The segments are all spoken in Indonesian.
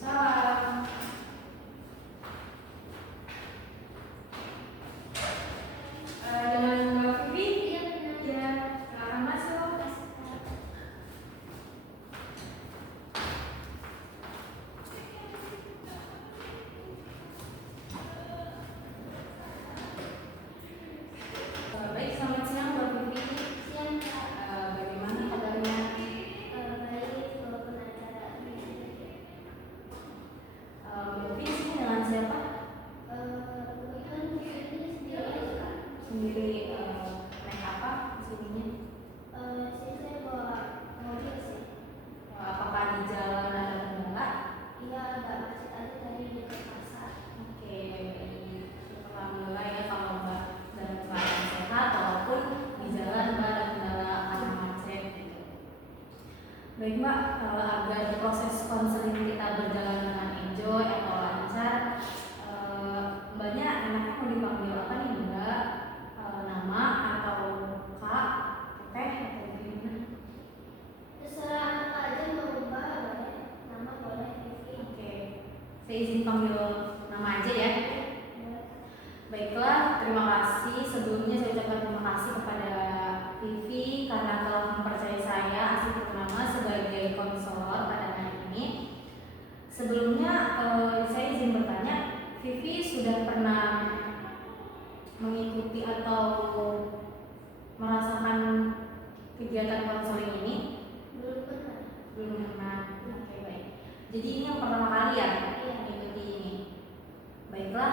Salam. Dengan Mbak Vivi? Iya benar. Ya, silakan masuk. Baik, selamat siang Mbak Vivi. Siang Kak. Bagaimana kabarnya? Baik, walaupun acara Mbak Vivi sini dengan siapa? kebetulan ini sendiri aja Kak. Sendiri naik apa kesininya? Sini saya bawa mobil sih. Apakah di jalan ada kendala? Iya agak macet aja tadi di pasar. Oke, baik. Alhamdulillah ya kalau Mbak dalam keadaan sehat walaupun di jalan Mbak ada kendala karena macet gitu. Baik Mbak, agar proses konseling kita berjalan dengan enjoy atau lancar, Mbaknya enaknya mau dipanggil apa nih Mbak? Nama atau Kak, Teh atau gimana? Terserah Kakak aja mau ubah boleh. Nama boleh Vivi. Oke, saya izin panggil nama aja ya. Boleh. Baiklah, terima kasih. Sebelumnya saya ucapkan terima kasih kepada Vivi karena telah mempercayai saya Asih Purnama sebagai konselor pada hari ini. Sebelumnya saya izin bertanya, Vivi sudah pernah mengikuti atau merasakan kegiatan konseling ini? Belum pernah. Belum pernah. Oke, baik. Jadi ini yang pertama kali ya Iya. mengikuti ini. Baiklah.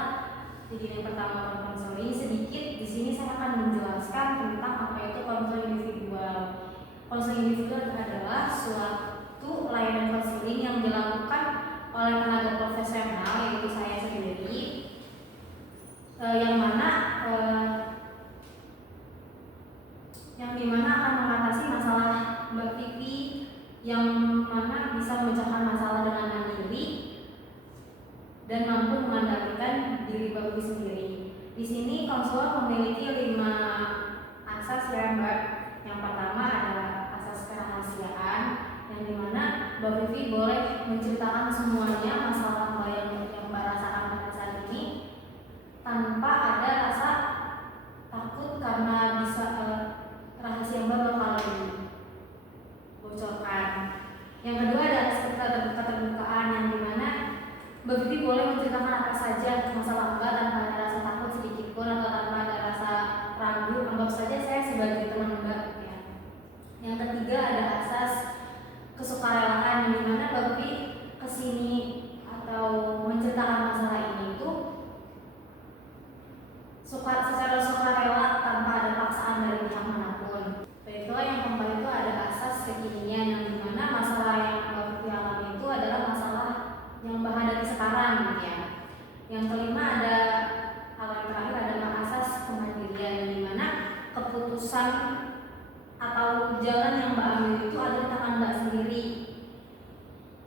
Jadi yang pertama konseling sedikit di sini saya akan menjelaskan tentang apa itu konseling individual. Konseling individual adalah suatu layanan konseling yang dilakukan oleh tenaga profesional yaitu saya sendiri, yang dimana akan mengatasi masalah Mbak Vivi, yang mana bisa memecahkan masalah dengan mandiri dan mampu mengendalikan diri Mbak Vivi sendiri. Di sini konselor memiliki 5 asas ya Mbak. Yang pertama adalah asas kerahasiaan, yang dimana Mbak Vivi boleh menceritakan semuanya masalah Mbak yang Mbak rasakan pada saat ini tanpa ada rasa takut karena bisa rahasia Mbak bakal dibocorkan. Yang kedua adalah keterbukaan, yang dimana Mbak Vivi boleh menceritakan apa saja masalah Mbak tanpa ada rasa takut sedikit pun atau tanpa ada rasa ragu. Anggap saja saya sebagai teman Mbak ya. Yang ketiga ada asas kesukarelaan, yang dimana Mbak Vivi kesini atau menceritakan masalah ini itu secara sukarela tanpa ada paksaan dari pihak manapun. Baiklah, yang keempat itu ada asas kekinian, yang dimana masalah yang Mbak Vivi alami itu adalah masalah yang Mbak hadapi sekarang gitu ya. Yang kelima ada hal yang terakhir adalah asas kemandirian, yang dimana keputusan atau jalan yang Mbak ambil itu ada di tangan Mbak sendiri.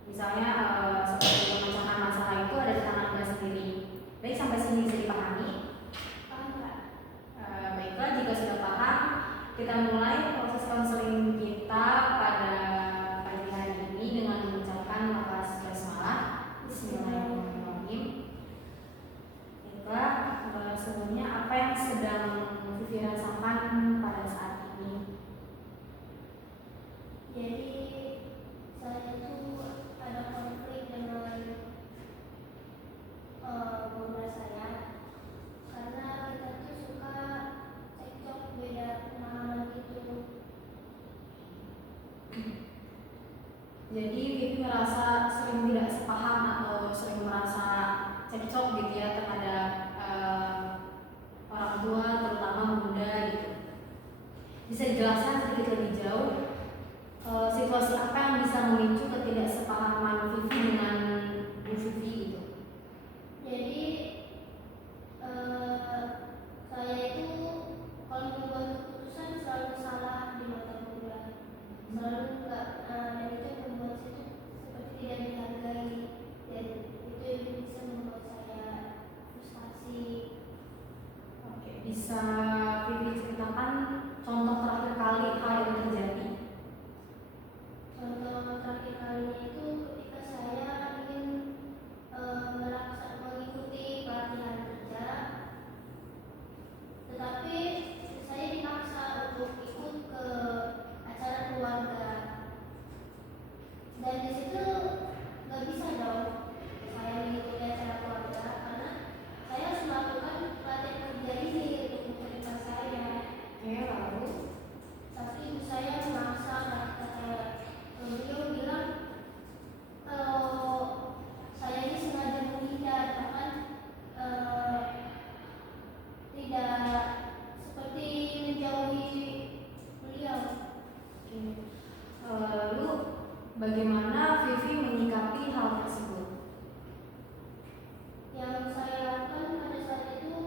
Misalnya seperti memecahkan masalah itu ada di tangan Mbak sendiri. Baik, sampai sini bisa dipahami? Paham Kak? Baiklah, jika sudah paham, kita mulai proses konseling kita pada pagi hari ini dengan mengucapkan lafaz basmalah. Bismillahirrahmanirrahim. Baiklah, sebelumnya apa yang sedang Vivi rasakan pada saat ini? Jadi saya itu ada konflik dengan bunda saya karena kita tuh suka cekcok beda pemahaman gitu. Jadi Vivi merasa sering tidak sepaham atau sering merasa cekcok gitu ya terhadap orang tua, terutama bunda gitu. Bisa dijelaskan sedikit lebih jauh situasi apa yang bisa memicu ketidaksepahaman Vivi dengan Bu Vivi gitu? Jadi saya itu kalau membuat keputusan selalu salah di mata bunda, selalu enggak dan itu membuat saya seperti tidak dihargai, dan itu yang bisa membuat saya frustasi. Oke, bisa Vivi ceritakan contoh terakhir kali hal itu terjadi? Contoh terakhir kalinya itu ketika saya ingin Bagaimana Vivi menyikapi hal tersebut? Yang saya lakukan pada saat itu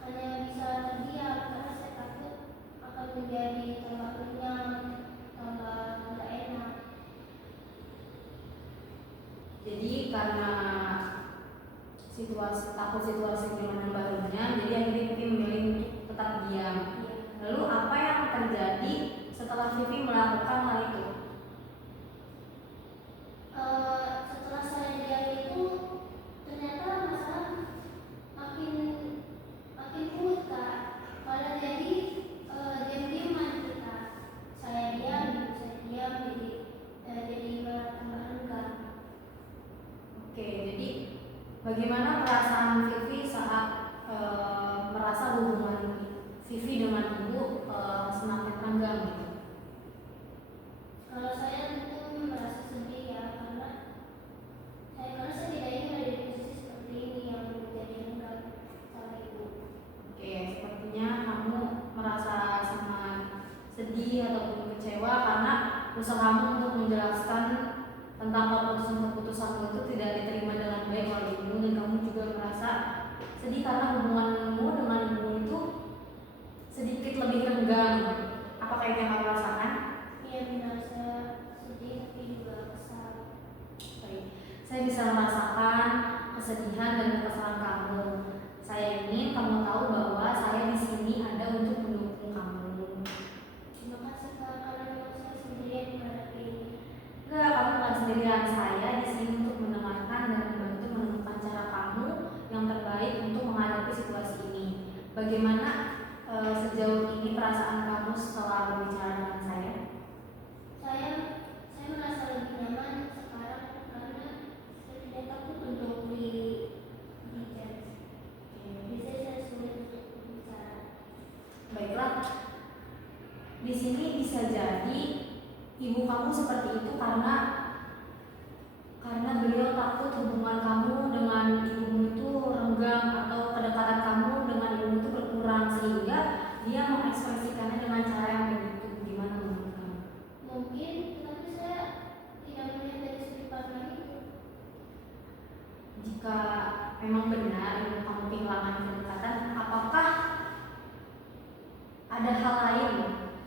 hanya bisa terdiam karena saya takut akan menjadi tambah kenyang, tambah tidak enak. Jadi karena takut situasi gimana barunya, jadi akhirnya Vivi memilih untuk tetap diam. Lalu apa yang terjadi setelah Vivi melakukan hal itu? Setelah saya diam itu ternyata masalah makin kuat Kak. Malah jadi diam-diaman kita. Saya diam, jadi malah tambah renggang. Oke, jadi bagaimana perasaan Vivi saat merasa hubungan Vivi dengan ibu semakin renggang gitu? Kalau saya tentu merasa sedih ya, karena saya tidak ingin ada di posisi seperti ini yang menjadi renggang sama ibu. Oke, sepertinya kamu merasa sangat sedih ataupun kecewa karena usahamu untuk menjelaskan tentang keputusan-keputusanmu itu tidak diterima dengan baik oleh ibu, dan kamu juga merasa sedih karena hubunganmu dengan ibu itu sedikit lebih renggang. Apakah itu yang kamu rasakan? Iya benar, saya sedih tapi juga kesal. Baik, saya bisa merasakan kesedihan dan kekesalan kamu. Saya ingin kamu tahu bahwa saya di sini ada untuk mendukung kamu. Terima kasih Kak, karena memang saya sendirian menghadapi ini. Enggak, kamu bukan sendirian. Saya di sini untuk mendengarkan dan membantu menemukan cara kamu yang terbaik untuk menghadapi situasi ini. Bagaimana sejauh ini perasaan kamu setelah berbicara dengan saya? Saya merasa lebih nyaman sekarang karena saya tidak takut untuk bicara. Biasanya saya sulit untuk berbicara. Baiklah, di sini bisa jadi ibu kamu seperti itu karena beliau takut hubungan kamu dengan ibumu itu renggang atau kedekatan kamu dengan ibumu itu berkurang, sehingga dia mengekspresikannya dengan cara yang begitu. Gimana menurut kamu? Mungkin, tapi saya tidak melihat dari sudut pandang itu. Jika memang benar ibu kamu kehilangan kedekatan, apakah ada hal lain?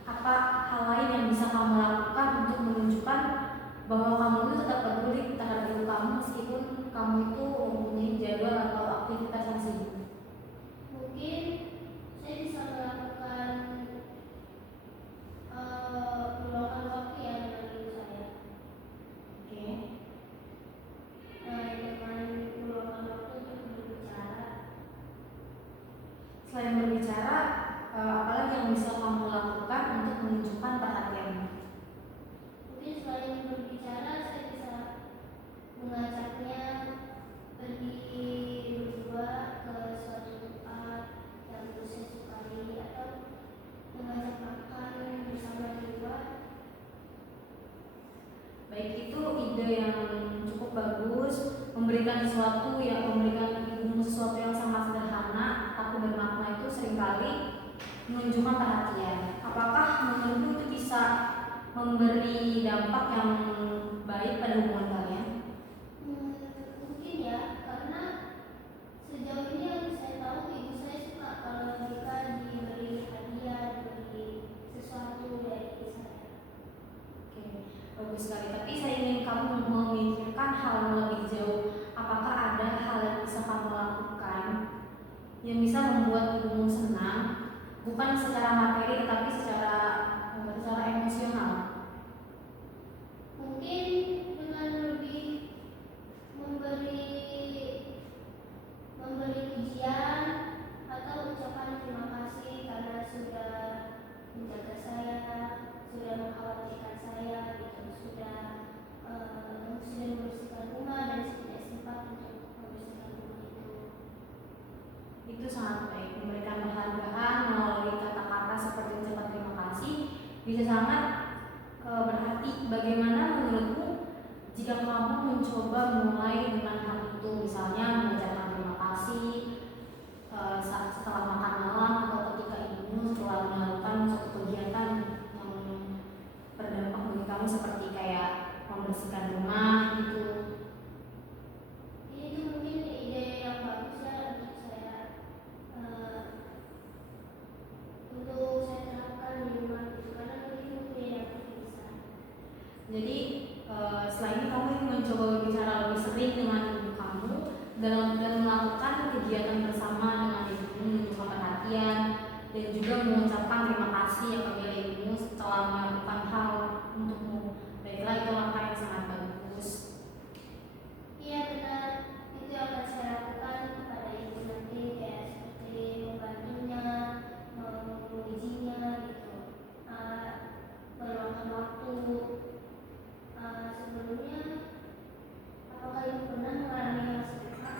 Apa hal lain yang bisa kamu lakukan untuk menunjukkan bahwa kamu itu tetap peduli terhadap ibu kamu meskipun kamu itu mempunyai jadwal atau aktivitas yang sibuk? Mungkin saya bisa melakukan meluangkan waktu ya dengan ibu saya. Oke. Dengan meluangkan waktu untuk berbicara. Selain berbicara, apalagi yang bisa kamu lakukan untuk menunjukkan perhatianmu? Mungkin selain berbicara, saya bisa mengajaknya pergi berdua ke suatu tempat yang saya sukai, atau mengajak makan bersama di luar. Baik, itu ide yang cukup bagus. Memberikan ibumu sesuatu yang sangat sederhana tapi bermakna itu seringkali menunjukkan perhatian. Apakah menurutmu itu bisa memberi dampak yang baik pada hubungan kalian? Mungkin ya, karena sejauh ini yang saya tahu ibu saya suka kalau jika diberi hadiah, diberi sesuatu dari saya. Oke, bagus sekali. Tapi saya ingin kamu memikirkan hal yang lebih jauh. Apakah ada hal yang bisa kamu lakukan yang bisa membuat ibumu senang, bukan secara materi tetapi secara emosional? Mungkin dengan lebih memberi pujian atau ucapan terima kasih karena sudah menjaga saya, sudah mengkhawatirkan saya, gitu, sudah membersihkan rumah dan tidak sempat untuk membersihkan rumah itu. Itu sangat baik. Memberikan penghargaan melalui kata-kata seperti ucapan terima kasih bisa sangat berarti. Bagaimana menurutmu jika kamu mencoba mulai dengan hal itu, misalnya mengucapkan terima kasih setelah makan malam atau ketika ibumu telah melakukan suatu kegiatan yang berdampak bagi kamu seperti kayak membersihkan rumah gitu. Ini tuh mungkin ide yang bagus ya untuk saya terapkan di rumah gitu, karena mungkin punya dapur bisa. Jadi selain itu kamu mencoba berbicara lebih sering dengan ibu kamu dan melakukan kegiatan bersama dengan ibumu, menunjukkan perhatian dan juga mengucapkan terima kasih apabila ibumu telah melakukan hal untukmu. Baiklah, itu langkah yang sangat bagus. Iya benar, itu yang akan saya lakukan kepada ibu nanti, kayak seperti membantunya, memujinya gitu, meluangkan waktu. Sebelumnya, apakah ibu pernah mengalami hal serupa?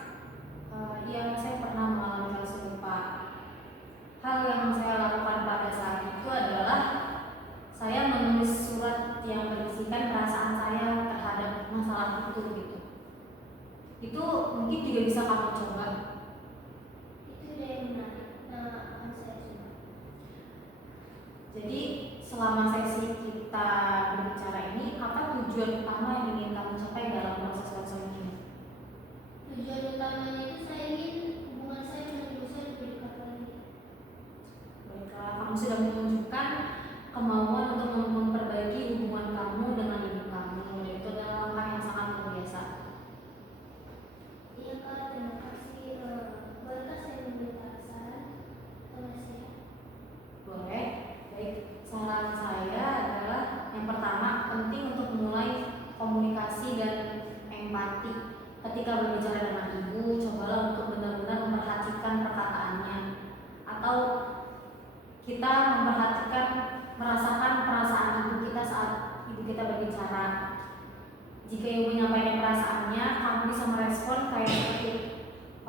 Iya, saya pernah mengalami hal serupa. Hal yang saya lakukan pada saat itu adalah saya menulis surat yang berisikan perasaan saya terhadap masalah itu gitu. Itu mungkin juga bisa kamu coba. Itu ide yang menarik, akan saya coba. Jadi selama sesi kita berbicara ini, apa tujuan utama yang ingin kamu capai dalam proses konseling ini? Tujuan utamanya itu saya ingin hubungan saya dengan ibu saya lebih dekat lagi. Baiklah, kamu sudah menunjukkan kemauan untuk memperbaiki hubungan kamu dengan ibu kamu, dan itu adalah langkah yang sangat luar biasa. Iya Kak, terima kasih. Bolehkah saya meminta saran atau nasihat? Boleh. Baik, saran saya adalah yang pertama, penting untuk mulai komunikasi dan empati. Ketika berbicara dengan ibu, cobalah untuk benar-benar memperhatikan perkataannya, atau kita merasakan perasaan ibu kita saat ibu kita berbicara. Jika ibu menyampaikan perasaannya, kamu bisa merespon kayak seperti,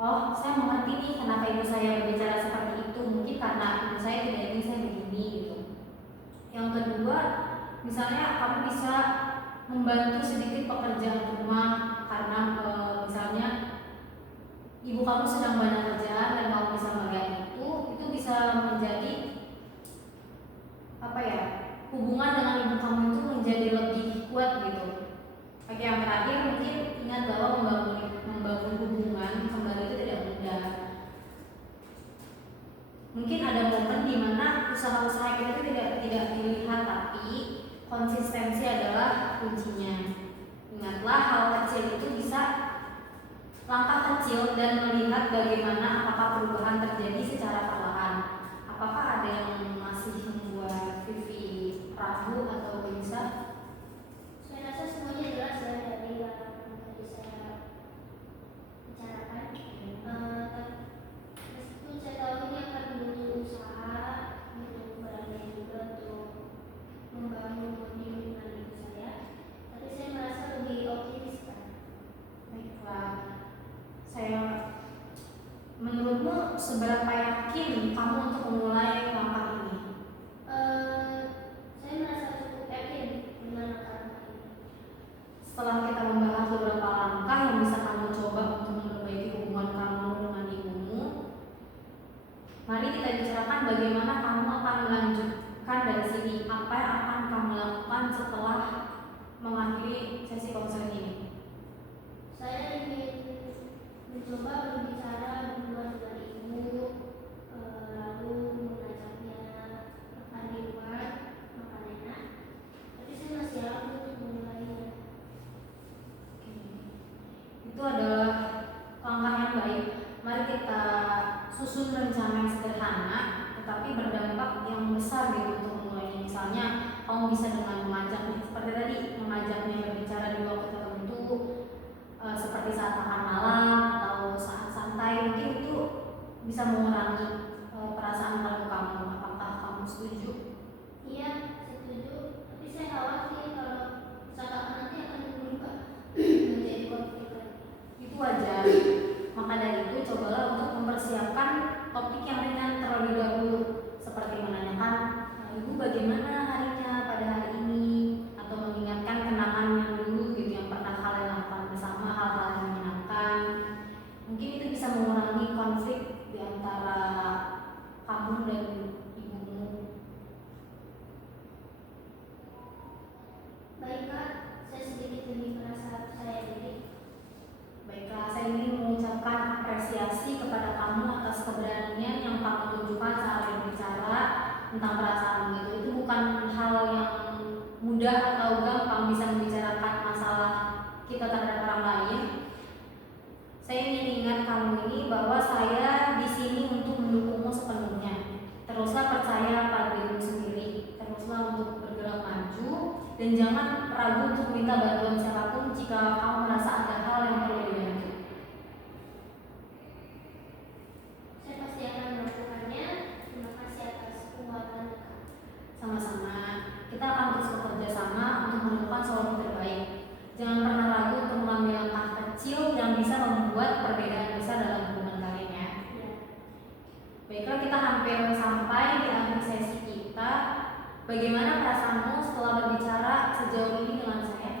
oh, saya mengerti nih kenapa ibu saya berbicara seperti itu. Mungkin karena ibu saya tidak ingin saya begini gitu. Yang kedua, misalnya kamu bisa membantu sedikit pekerjaan rumah karena misalnya ibu kamu sedang banyak kerjaan dan kamu bisa melihat itu bisa menjadi hubungan dengan ibu kamu itu menjadi lebih kuat gitu. Oke, yang terakhir mungkin ingat bahwa membangun hubungan kembali itu tidak mudah. Mungkin ada momen di mana usaha-usaha kita itu tidak dilihat, tapi konsistensi adalah kuncinya. Ingatlah, hal kecil itu bisa langkah kecil dan melihat bagaimana apakah perubahan terjadi secara perlahan. Apakah ada yang masih membuat Vivi ragu atau bisa? Saya rasa semuanya jelas ya dari yang tadi saya bicarakan. Meskipun saya tahu ini akan butuh usaha, butuh keberanian juga untuk membangun bonding dengan ibu saya, tapi saya merasa lebih optimis kan. Baiklah, menurutmu seberapa yakin kamu untuk memulai langkah ini? Saya merasa cukup yakin dengan langkah ini. Setelah kita membahas beberapa langkah yang bisa kamu coba untuk memperbaiki hubungan kamu dengan ibumu, mari kita bicarakan bagaimana kamu akan melanjutkan dari sini. Apa yang akan kamu lakukan setelah mengakhiri sesi konseling ini? Saya ingin mencoba berbicara berdua dengan ibu, lalu mengajaknya makan di luar, makan enak. Tapi saya masih ragu untuk memulainya. Itu adalah langkah yang baik. Mari kita susun rencana yang sederhana tetapi berdampak yang besar gitu untuk memulainya. Misalnya kamu bisa dengan seperti tadi, mengajaknya berbicara di waktu tertentu, seperti saat makan malam atau saat santai. Mungkin itu bisa mengurangi perasaan kamu. Apakah kamu setuju? Iya, setuju. Tapi saya khawatir kalau misalkan nanti akan berubah menjadi konflik lagi. Itu wajar. Maka dari itu cobalah untuk mempersiapkan topik yang ringan terlebih dahulu, seperti menanyakan ibu bagaimana harinya pada hari ini, atau mengingatkan kenangan yang dulu gitu yang pernah kalian lakukan bersama, hal-hal yang menyenangkan. Mungkin itu bisa mengurangi konflik di antara kamu dan ibumu. Baik Kak, saya sedikit lebih tentang perasaan gitu. Itu bukan hal yang mudah atau gampang bisa membicarakan masalah kita terhadap orang lain. Saya ingin ingat kamu ini bahwa saya di sini untuk mendukungmu sepenuhnya. Teruslah percaya pada dirimu sendiri, teruslah untuk bergerak maju, dan jangan ragu untuk minta bantuan siapapun jika kamu merasa ada hal yang perlu dibantu. Saya pasti akan melakukannya. Terima kasih atas penguatan. Sama-sama, kita akan terus bekerja sama untuk menemukan solusi terbaik. Jangan pernah ragu untuk mengambil langkah kecil yang bisa membuat perbedaan besar dalam hubungan kalian ya. Baiklah, kita hampir sampai di akhir sesi kita. Bagaimana perasaanmu setelah berbicara sejauh ini dengan saya?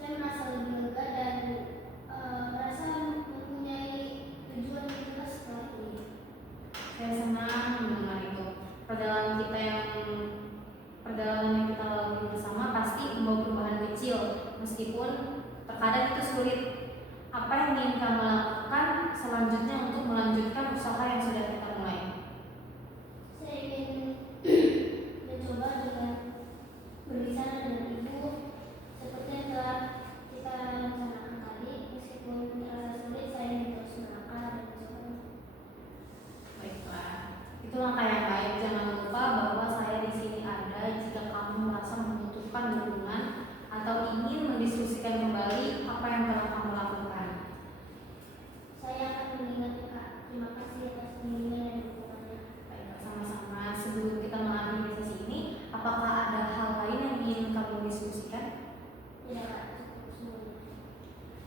Saya merasa lebih lega dan merasa mempunyai tujuan yang jelas setelah ini. Saya senang mendengar itu. Perjalanan yang kita lalui bersama pasti membawa perubahan kecil, meskipun terkadang itu sulit. Apa yang ingin kamu lakukan selanjutnya untuk melanjutkan usaha yang sudah kita mulai? Saya ingin mencoba dengan berbicara dengan ibu seperti yang telah kita rencanakan tadi. Meskipun terasa sulit, saya ingin terus melangkah dan mencoba. Baiklah, itu langkah yang baik. Jangan lupa bahwa saya di sini ada jika kamu merasa membutuhkan dukungan atau ingin mendiskusikan kembali apa yang telah kamu lakukan. Saya akan mengingat Kak. Terima kasih atas bimbingan dan dukungannya. Baiklah, sama-sama. Sebelum kita mengakhiri sesi ini, apakah ada hal lain yang ingin kamu diskusikan? Tidak Kak, cukup semuanya.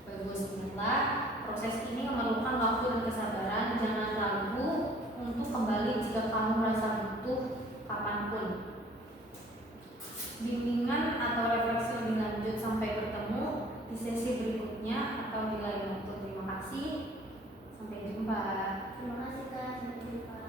Bagus, ingatlah, proses ini memerlukan waktu dan kesabaran. Jangan ragu untuk kembali jika kamu merasa butuh kapanpun. Bimbingan atau refleksi lebih lanjut sampai bertemu di sesi berikutnya atau di lain waktu. Terima kasih. Sampai jumpa. Terima kasih Kak, sampai jumpa.